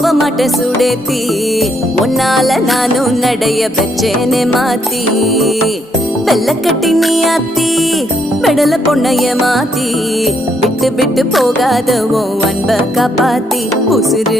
போக மாட்டேன் சுடேத்தி, உன்னால நானும் நடைய பெற்றேனே மாத்தி. வெள்ள கட்டி நீ ஆத்தி, பெடல பொண்ணைய மாத்தி, விட்டு விட்டு போகாத உன் அன்ப காப்பாத்தி. உசுறு